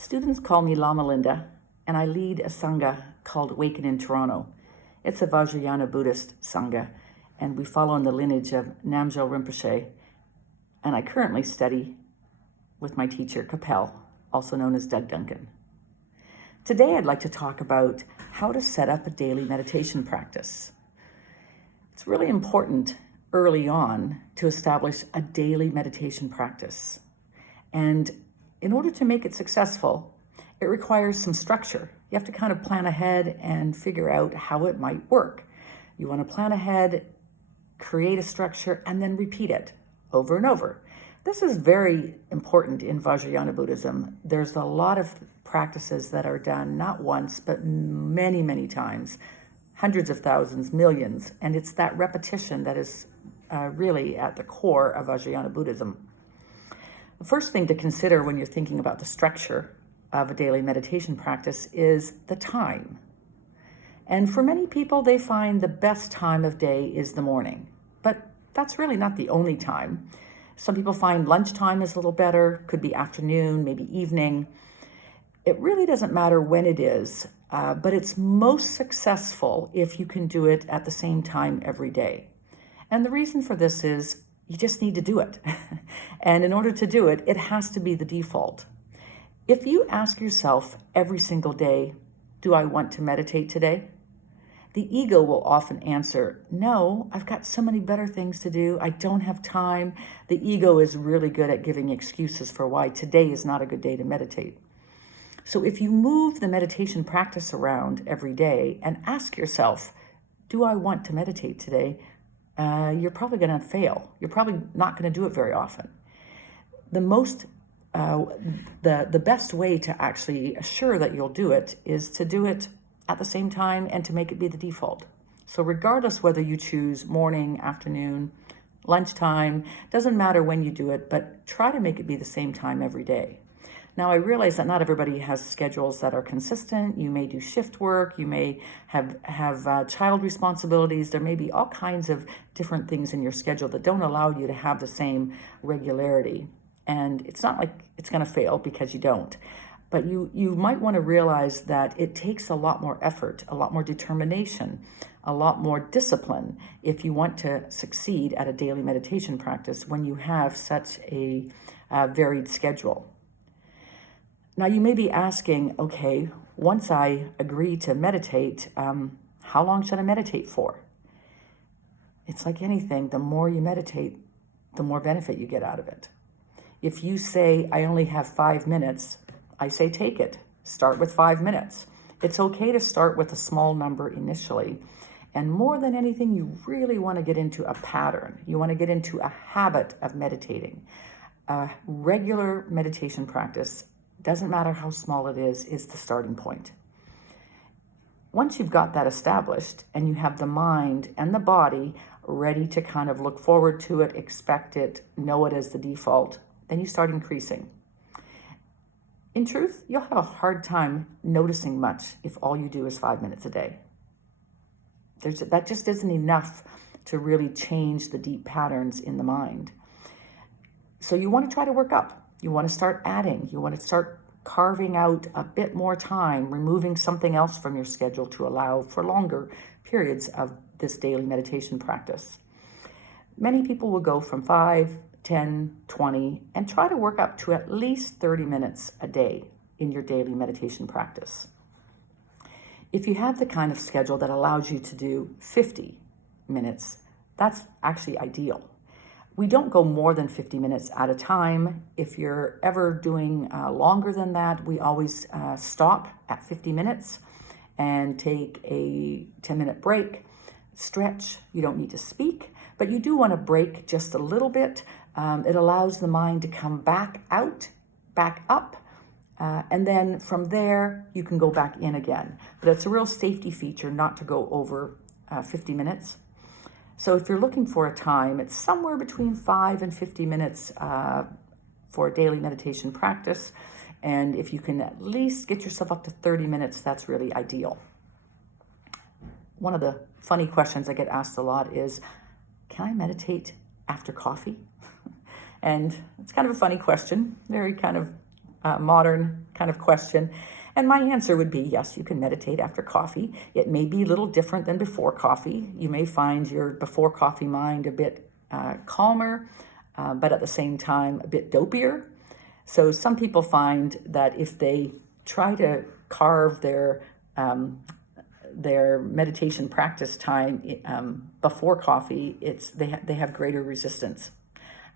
Students call me Lama Linda, and I lead a Sangha called Awaken in Toronto. It's a Vajrayana Buddhist Sangha, and we follow in the lineage of Namgyal Rinpoche, and I currently study with my teacher, Capel, also known as Doug Duncan. Today, I'd like to talk about how to set up a daily meditation practice. It's really important early on to establish a daily meditation practice. And in order to make it successful, it requires some structure. You have to kind of plan ahead and figure out how it might work. You want to plan ahead, create a structure, and then repeat it over and over. This is very important in Vajrayana Buddhism. There's a lot of practices that are done not once, but many, many times, hundreds of thousands, millions, and it's that repetition that is really at the core of Vajrayana Buddhism. The first thing to consider when you're thinking about the structure of a daily meditation practice is the time. And for many people, they find the best time of day is the morning, but that's really not the only time. Some people find lunchtime is a little better, could be afternoon, maybe evening. It really doesn't matter when it is, but it's most successful if you can do it at the same time every day. And the reason for this is you just need to do it. And in order to do it, it has to be the default. If you ask yourself every single day, do I want to meditate today? The ego will often answer, no, I've got so many better things to do. I don't have time. The ego is really good at giving excuses for why today is not a good day to meditate. So if you move the meditation practice around every day and ask yourself, do I want to meditate today? You're probably going to fail. You're probably not going to do it very often. The best way to actually assure that you'll do it is to do it at the same time and to make it be the default. So regardless whether you choose morning, afternoon, lunchtime, doesn't matter when you do it, but try to make it be the same time every day. Now, I realize that not everybody has schedules that are consistent. You may do shift work. You may have child responsibilities. There may be all kinds of different things in your schedule that don't allow you to have the same regularity. And it's not like it's going to fail because you don't. But you might want to realize that it takes a lot more effort, a lot more determination, a lot more discipline if you want to succeed at a daily meditation practice when you have such a varied schedule. Now, you may be asking, okay, once I agree to meditate, how long should I meditate for? It's like anything, the more you meditate, the more benefit you get out of it. If you say, I only have 5 minutes, I say take it. Start with 5 minutes. It's okay to start with a small number initially. And more than anything, you really want to get into a pattern. You want to get into a habit of meditating. A regular meditation practice, doesn't matter how small it is the starting point. Once you've got that established and you have the mind and the body ready to kind of look forward to it, expect it, know it as the default, then you start increasing. In truth, you'll have a hard time noticing much if all you do is 5 minutes a day. That just isn't enough to really change the deep patterns in the mind. So you want to try to work up. You want to start adding. You want to start carving out a bit more time, removing something else from your schedule to allow for longer periods of this daily meditation practice. Many people will go from 5, 10, 20, and try to work up to at least 30 minutes a day in your daily meditation practice. If you have the kind of schedule that allows you to do 50 minutes, that's actually ideal. We don't go more than 50 minutes at a time. If you're ever doing longer than that, we always stop at 50 minutes and take a 10-minute break, stretch. You don't need to speak, but you do want to break just a little bit. It allows the mind to come back out, back up, and then from there, you can go back in again. But it's a real safety feature not to go over 50 minutes. So if you're looking for a time, it's somewhere between 5 and 50 minutes for a daily meditation practice. And if you can at least get yourself up to 30 minutes, that's really ideal. One of the funny questions I get asked a lot is, can I meditate after coffee? And it's kind of a funny question, very kind of modern kind of question. And my answer would be yes, you can meditate after coffee. It may be a little different than before coffee. You may find your before coffee mind a bit calmer, but at the same time a bit dopier. So some people find that if they try to carve their meditation practice time before coffee, they have greater resistance.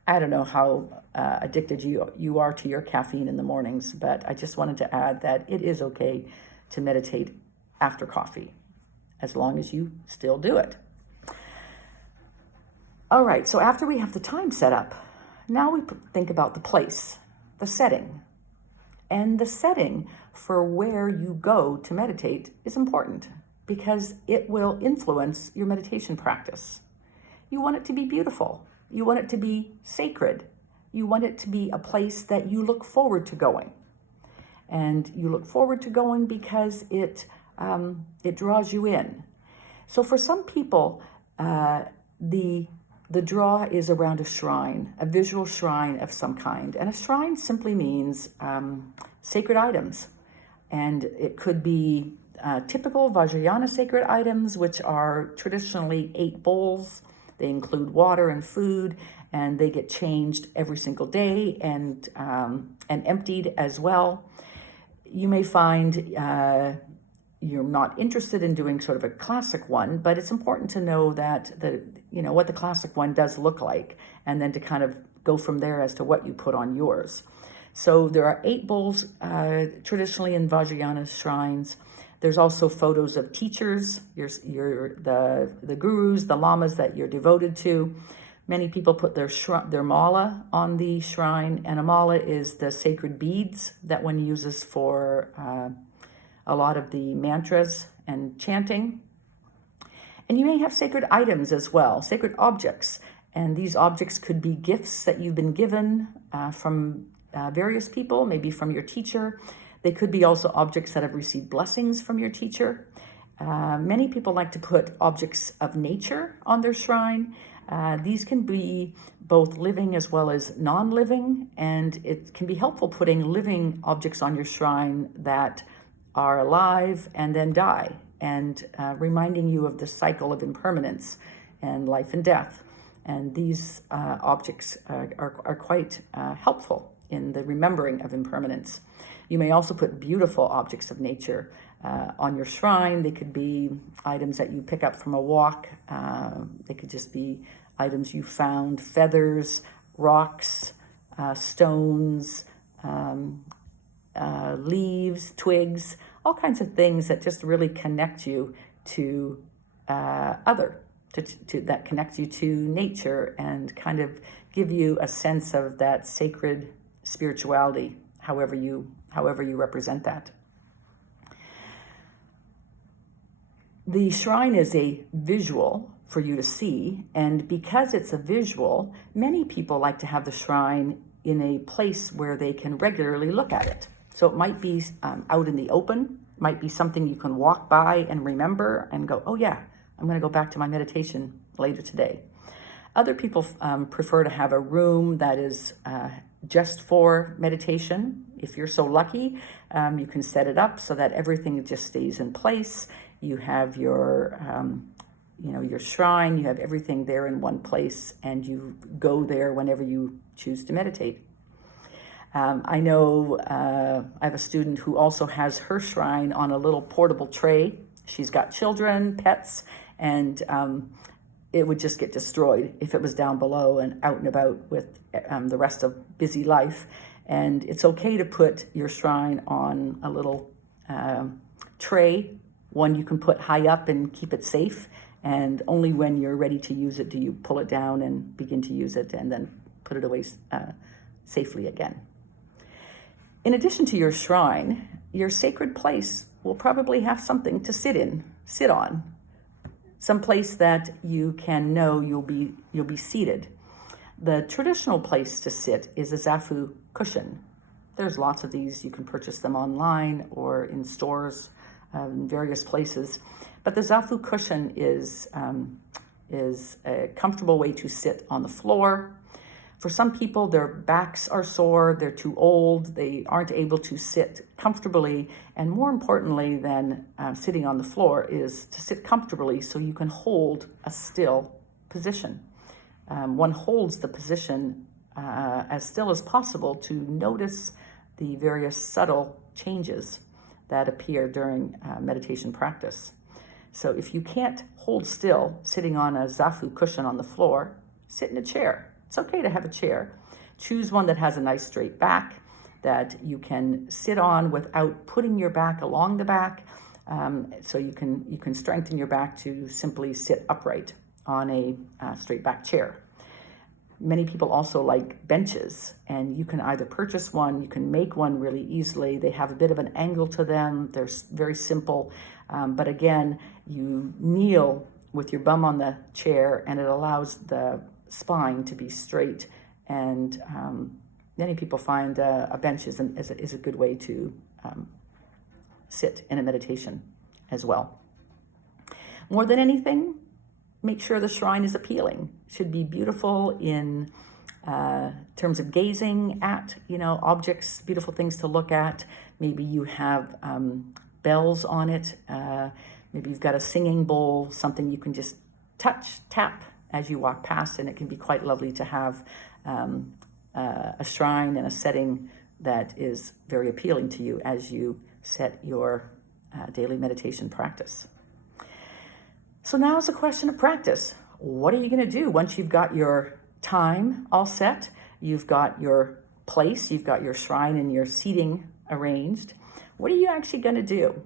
I don't know how addicted you are to your caffeine in the mornings, but I just wanted to add that it is okay to meditate after coffee, as long as you still do it. All right, so after we have the time set up, now we think about the place, the setting. And the setting for where you go to meditate is important because it will influence your meditation practice. You want it to be beautiful. You want it to be sacred. You want it to be a place that you look forward to going. And you look forward to going because it draws you in. So for some people, the draw is around a shrine, a visual shrine of some kind. And a shrine simply means sacred items. And it could be typical Vajrayana sacred items, which are traditionally 8 bowls. They include water and food, and they get changed every single day and emptied as well. You may find you're not interested in doing sort of a classic one, but it's important to know that what the classic one does look like, and then to kind of go from there as to what you put on yours. So there are 8 bowls traditionally in Vajrayana shrines. There's also photos of teachers, the gurus, the lamas that you're devoted to. Many people put their mala on the shrine, and a mala is the sacred beads that one uses for a lot of the mantras and chanting. And you may have sacred items as well, sacred objects. And these objects could be gifts that you've been given from various people, maybe from your teacher. They could be also objects that have received blessings from your teacher. Many people like to put objects of nature on their shrine. These can be both living as well as non-living, and it can be helpful putting living objects on your shrine that are alive and then die, and reminding you of the cycle of impermanence and life and death. And these objects are quite helpful in the remembering of impermanence. You may also put beautiful objects of nature on your shrine. They could be items that you pick up from a walk. They could just be items you found, feathers, rocks, stones, leaves, twigs, all kinds of things that just really connect you to that connect you to nature and kind of give you a sense of that sacred spirituality, however you represent that. The shrine is a visual for you to see, and because it's a visual, many people like to have the shrine in a place where they can regularly look at it. So it might be out in the open, might be something you can walk by and remember and go, oh yeah, I'm going to go back to my meditation later today. Other people prefer to have a room that is just for meditation. If you're so lucky, you can set it up so that everything just stays in place. You have your shrine, you have everything there in one place, and you go there whenever you choose to meditate. I know I have a student who also has her shrine on a little portable tray. She's got children, pets, and it would just get destroyed if it was down below and out and about with the rest of busy life. And it's okay to put your shrine on a little tray, one you can put high up and keep it safe. And only when you're ready to use it do you pull it down and begin to use it and then put it away safely again. In addition to your shrine, your sacred place will probably have something to sit on, some place that you can know you'll be seated. The traditional place to sit is a zafu cushion. There's lots of these. You can purchase them online or in stores in various places. But the zafu cushion is a comfortable way to sit on the floor. For some people, their backs are sore, they're too old, they aren't able to sit comfortably. And more importantly than sitting on the floor is to sit comfortably so you can hold a still position. One holds the position as still as possible to notice the various subtle changes that appear during meditation practice. So if you can't hold still sitting on a zafu cushion on the floor, sit in a chair. It's okay to have a chair. Choose one that has a nice straight back that you can sit on without putting your back along the back. So you can strengthen your back to simply sit upright on a straight back chair. Many people also like benches, and you can either purchase one, you can make one really easily. They have a bit of an angle to them. They're very simple. But again, you kneel with your bum on the chair, and it allows the spine to be straight. And many people find a bench is a good way to sit in a meditation as well. More than anything, make sure the shrine is appealing. Should be beautiful in terms of gazing at, objects, beautiful things to look at. Maybe you have bells on it. Maybe you've got a singing bowl, something you can just tap as you walk past, and it can be quite lovely to have a shrine and a setting that is very appealing to you as you set your daily meditation practice. So now is a question of practice. What are you going to do once you've got your time all set? You've got your place, you've got your shrine and your seating arranged. What are you actually going to do?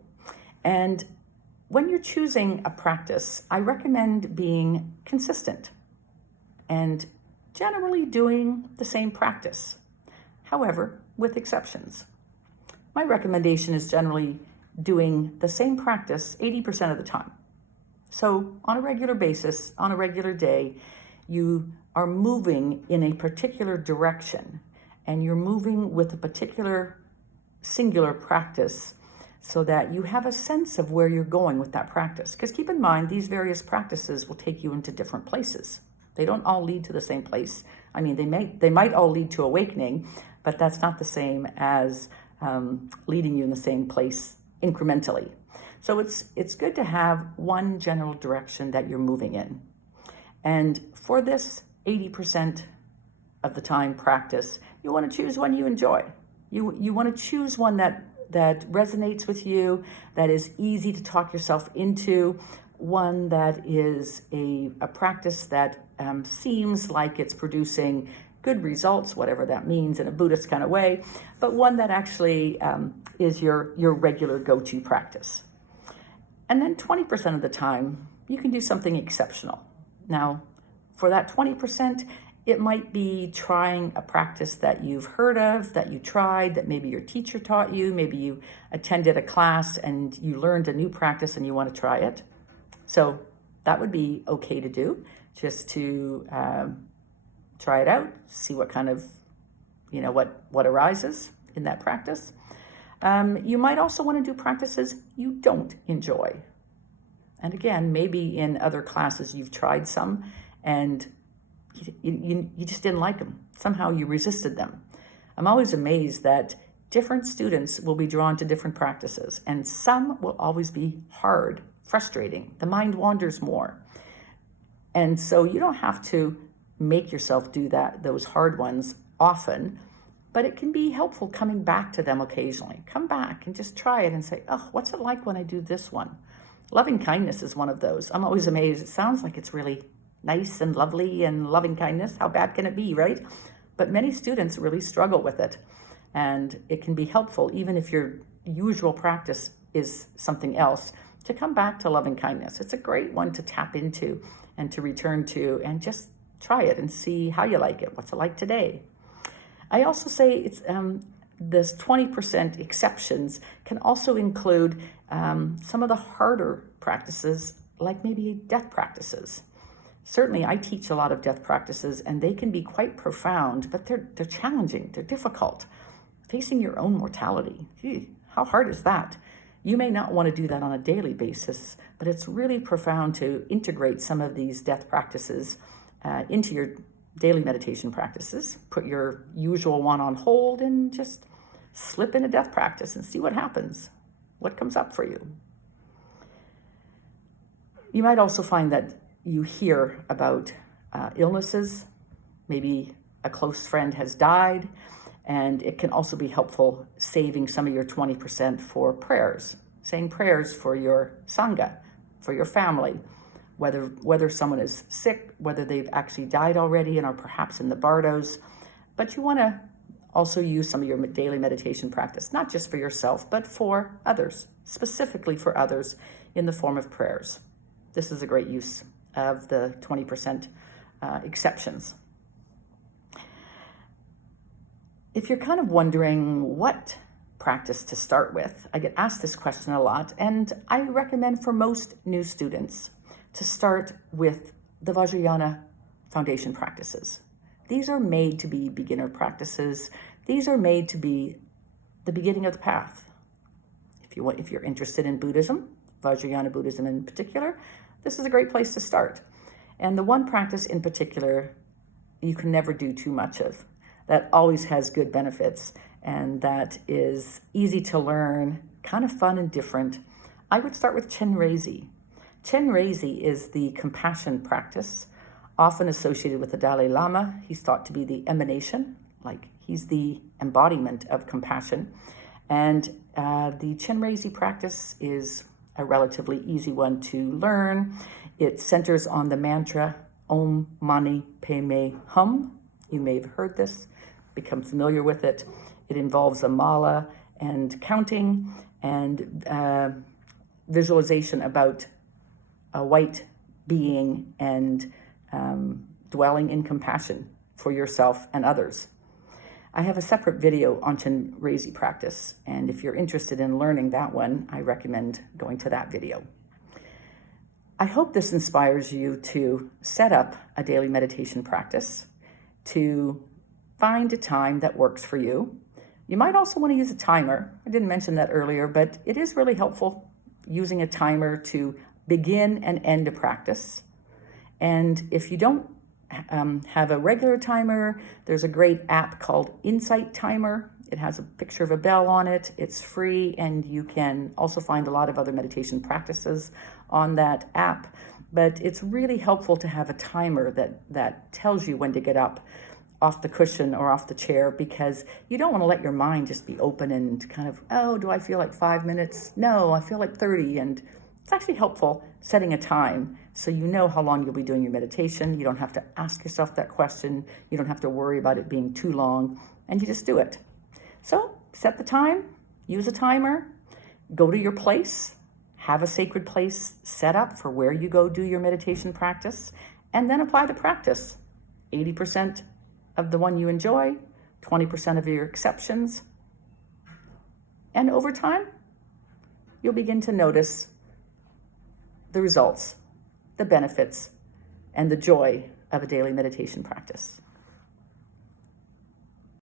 And when you're choosing a practice, I recommend being consistent and generally doing the same practice. However, with exceptions. My recommendation is generally doing the same practice 80% of the time. So on a regular basis, on a regular day, you are moving in a particular direction, and you're moving with a particular singular practice so that you have a sense of where you're going with that practice. Because keep in mind, these various practices will take you into different places. They don't all lead to the same place. I mean, they might all lead to awakening, but that's not the same as leading you in the same place incrementally. So it's good to have one general direction that you're moving in. And for this 80% of the time practice, you want to choose one you enjoy. You want to choose one that resonates with you, that is easy to talk yourself into, one that is a practice that seems like it's producing good results, whatever that means in a Buddhist kind of way, but one that actually is your regular go-to practice. And then 20% of the time, you can do something exceptional. Now, for that 20%, it might be trying a practice that you've heard of, that you tried, that maybe your teacher taught you, maybe you attended a class and you learned a new practice and you want to try it. So that would be okay to do, just to try it out, see what kind of, what arises in that practice. You might also want to do practices you don't enjoy. And again, maybe in other classes you've tried some and you just didn't like them. Somehow you resisted them. I'm always amazed that different students will be drawn to different practices, and some will always be hard, frustrating. The mind wanders more. And so you don't have to make yourself do those hard ones often, but it can be helpful coming back to them occasionally. Come back and just try it and say, oh, what's it like when I do this one? Loving kindness is one of those. I'm always amazed. It sounds like it's really nice and lovely and loving kindness. How bad can it be, right? But many students really struggle with it. And it can be helpful, even if your usual practice is something else, to come back to loving kindness. It's a great one to tap into and to return to, and just try it and see how you like it. What's it like today? I also say it's this 20% exceptions can also include some of the harder practices, like maybe death practices. Certainly, I teach a lot of death practices, and they can be quite profound, but they're challenging, they're difficult. Facing your own mortality, how hard is that? You may not want to do that on a daily basis, but it's really profound to integrate some of these death practices into your daily meditation practices. Put your usual one on hold and just slip in a death practice and see what happens, what comes up for you. You might also find that you hear about illnesses. Maybe a close friend has died, and it can also be helpful saving some of your 20% for prayers, saying prayers for your Sangha, for your family, whether someone is sick, whether they've actually died already and are perhaps in the bardos. But you want to also use some of your daily meditation practice, not just for yourself, but for others, specifically for others in the form of prayers. This is a great use of the 20% exceptions. If you're kind of wondering what practice to start with, I get asked this question a lot, and I recommend for most new students to start with the Vajrayana foundation practices. These are made to be beginner practices. These are made to be the beginning of the path. If you're interested in Buddhism, Vajrayana Buddhism in particular, this is a great place to start. And the one practice in particular you can never do too much of, that always has good benefits, and that is easy to learn, kind of fun and different, I would start with Chenrezig. Chenrezig is the compassion practice, often associated with the Dalai Lama. He's thought to be the emanation, like he's the embodiment of compassion. And the Chenrezig practice is a relatively easy one to learn. It centers on the mantra Om Mani Padme Hum. You may have heard this, become familiar with it. It involves a mala and counting and visualization about a white being and dwelling in compassion for yourself and others. I have a separate video on Chenrezig practice, and if you're interested in learning that one, I recommend going to that video. I hope this inspires you to set up a daily meditation practice, to find a time that works for you. You might also want to use a timer. I didn't mention that earlier, but it is really helpful using a timer to begin and end a practice. And if you don't have a regular timer, there's a great app called Insight Timer. It has a picture of a bell on it. It's free, and you can also find a lot of other meditation practices on that app. But it's really helpful to have a timer that tells you when to get up off the cushion or off the chair, because you don't want to let your mind just be open and kind of, oh, do I feel like 5 minutes? No, I feel like 30. And it's actually helpful setting a time so you know how long you'll be doing your meditation. You don't have to ask yourself that question. You don't have to worry about it being too long, and you just do it. So set the time, use a timer, go to your place, have a sacred place set up for where you go do your meditation practice, and then apply the practice. 80% of the one you enjoy, 20% of your exceptions. And over time, you'll begin to notice the results, the benefits, and the joy of a daily meditation practice.